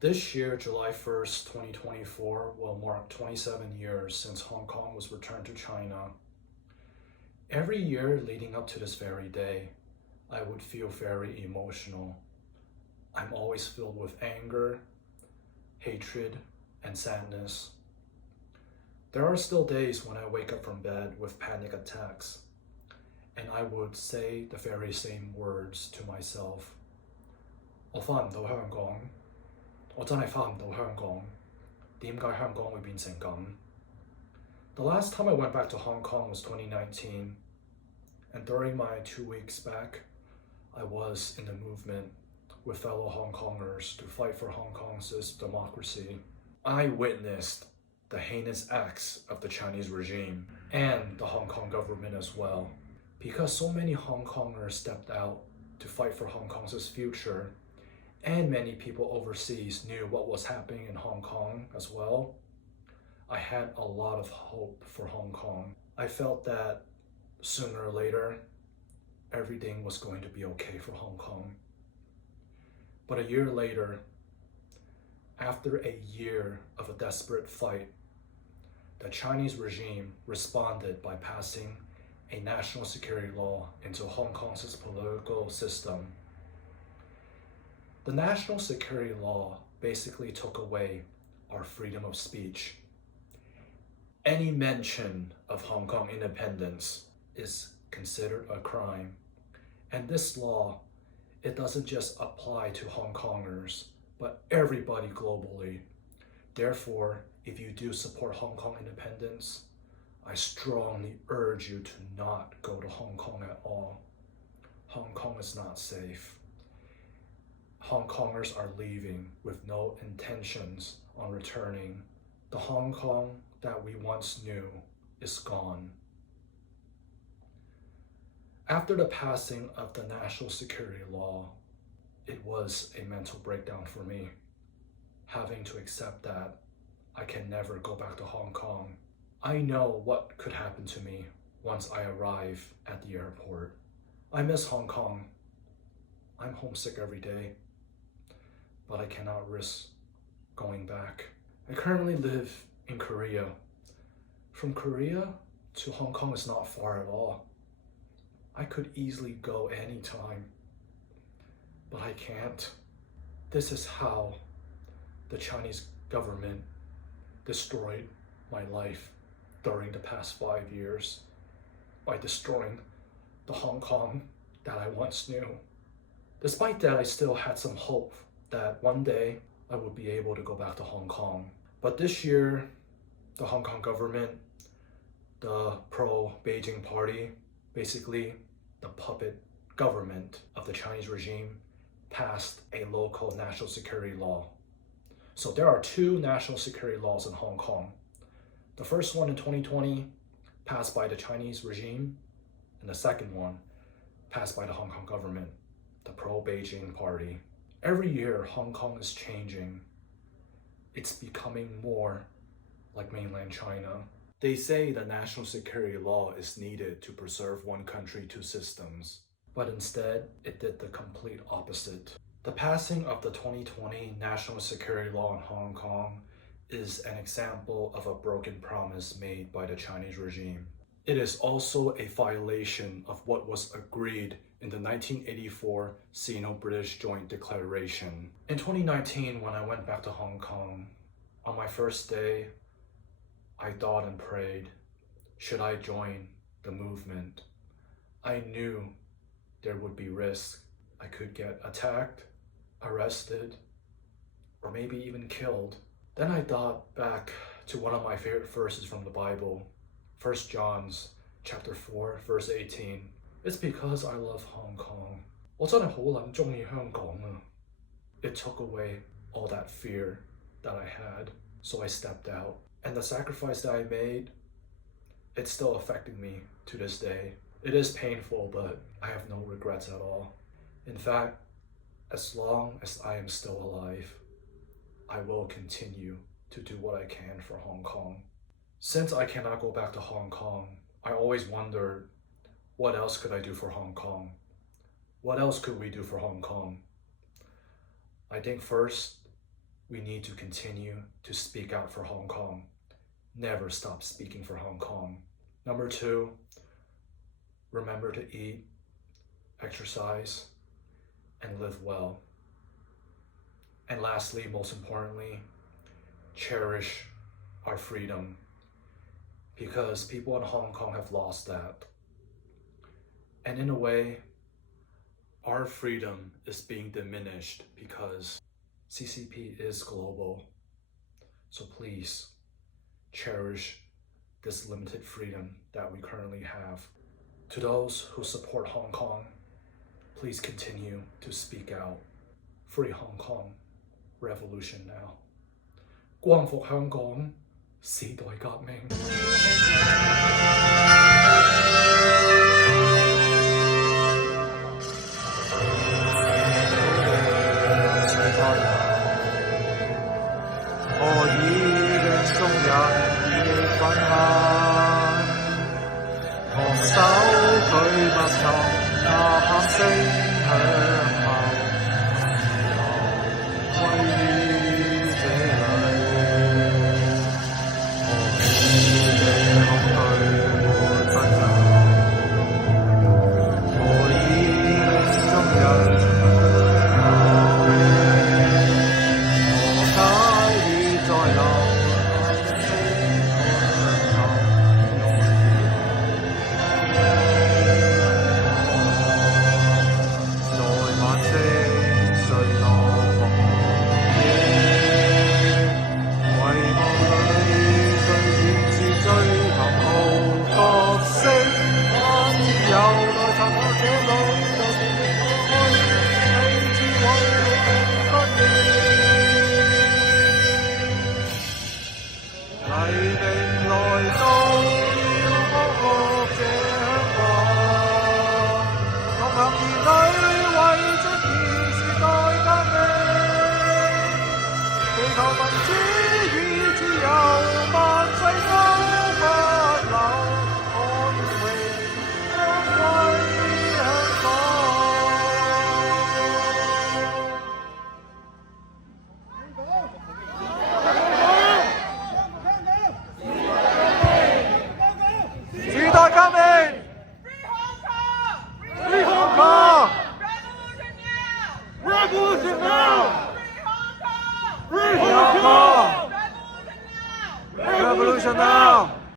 This year, July 1st, 2024, will mark 27 years since Hong Kong was returned to China. Every year leading up to this very day, I would feel very emotional. I'm always filled with anger, hatred, and sadness. There are still days when I wake up from bed with panic attacks, and I would say the very same words to myself. 我返唔到香港，我真係返唔到香港，點解香港會變成咁？ The last time I went back to Hong Kong was 2019, and during my 2 weeks back, I was in the movement with fellow Hong Kongers to fight for Hong Kong's democracy. I witnessed the heinous acts of the Chinese regime and the Hong Kong government as well. Because so many Hong Kongers stepped out to fight for Hong Kong's future, and many people overseas knew what was happening in Hong Kong as well, I had a lot of hope for Hong Kong. I felt that sooner or later, everything was going to be okay for Hong Kong. But a year later, after a year of a desperate fight, the Chinese regime responded by passing a national security law into Hong Kong's political system. The national security law basically took away our freedom of speech. Any mention of Hong Kong independence is considered a crime. And this law, it doesn't just apply to Hong Kongers, but everybody globally. Therefore, if you do support Hong Kong independence, I strongly urge you to not go to Hong Kong at all. Hong Kong is not safe. Hong Kongers are leaving with no intentions on returning. The Hong Kong that we once knew is gone. After the passing of the national security law, it was a mental breakdown for me, having to accept that I can never go back to Hong Kong. I know what could happen to me once I arrive at the airport. I miss Hong Kong. I'm homesick every day, but I cannot risk going back. I currently live in Korea. From Korea to Hong Kong is not far at all. I could easily go anytime, but I can't. This is how the Chinese government destroyed my life during the past 5 years by destroying the Hong Kong that I once knew. Despite that, I still had some hope that one day I would be able to go back to Hong Kong. But this year, the Hong Kong government, the pro-Beijing party, basically the puppet government of the Chinese regime, passed a local national security law. So there are 2 national security laws in Hong Kong. The first one in 2020, passed by the Chinese regime, and the second one, passed by the Hong Kong government, the pro-Beijing party. Every year, Hong Kong is changing. It's becoming more like mainland China. They say the national security law is needed to preserve one country, 2 systems, but instead, it did the complete opposite. The passing of the 2020 national security law in Hong Kong is an example of a broken promise made by the Chinese regime. It is also a violation of what was agreed in the 1984 Sino British Joint Declaration. In 2019, when I went back to Hong Kong, on my first day, I thought and prayed, should I join the movement? I knew there would be risk. I could get attacked, arrested, or maybe even killed. Then I thought back to one of my favorite verses from the Bible, 1 John chapter 4, verse 18. It's because I love Hong Kong. 我真係好撚鍾意香港啊. It took away all that fear that I had, so I stepped out. And the sacrifice that I made, it's still affecting me to this day. It is painful, but I have no regrets at all. In fact, as long as I am still alive, I will continue to do what I can for Hong Kong. Since I cannot go back to Hong Kong, I always wondered, what else could I do for Hong Kong? What else could we do for Hong Kong? I think first, We need to continue to speak out for Hong Kong. Never stop speaking for Hong Kong. Number 2, remember to eat, exercise, and live well. And lastly, most importantly, cherish our freedom, because people in Hong Kong have lost that. And in a way, our freedom is being diminished because CCP is global. So please cherish this limited freedom that we currently have. To those who support Hong Kong, please continue to speak out. Free Hong Kong, revolution now. 光復香港，時代革命。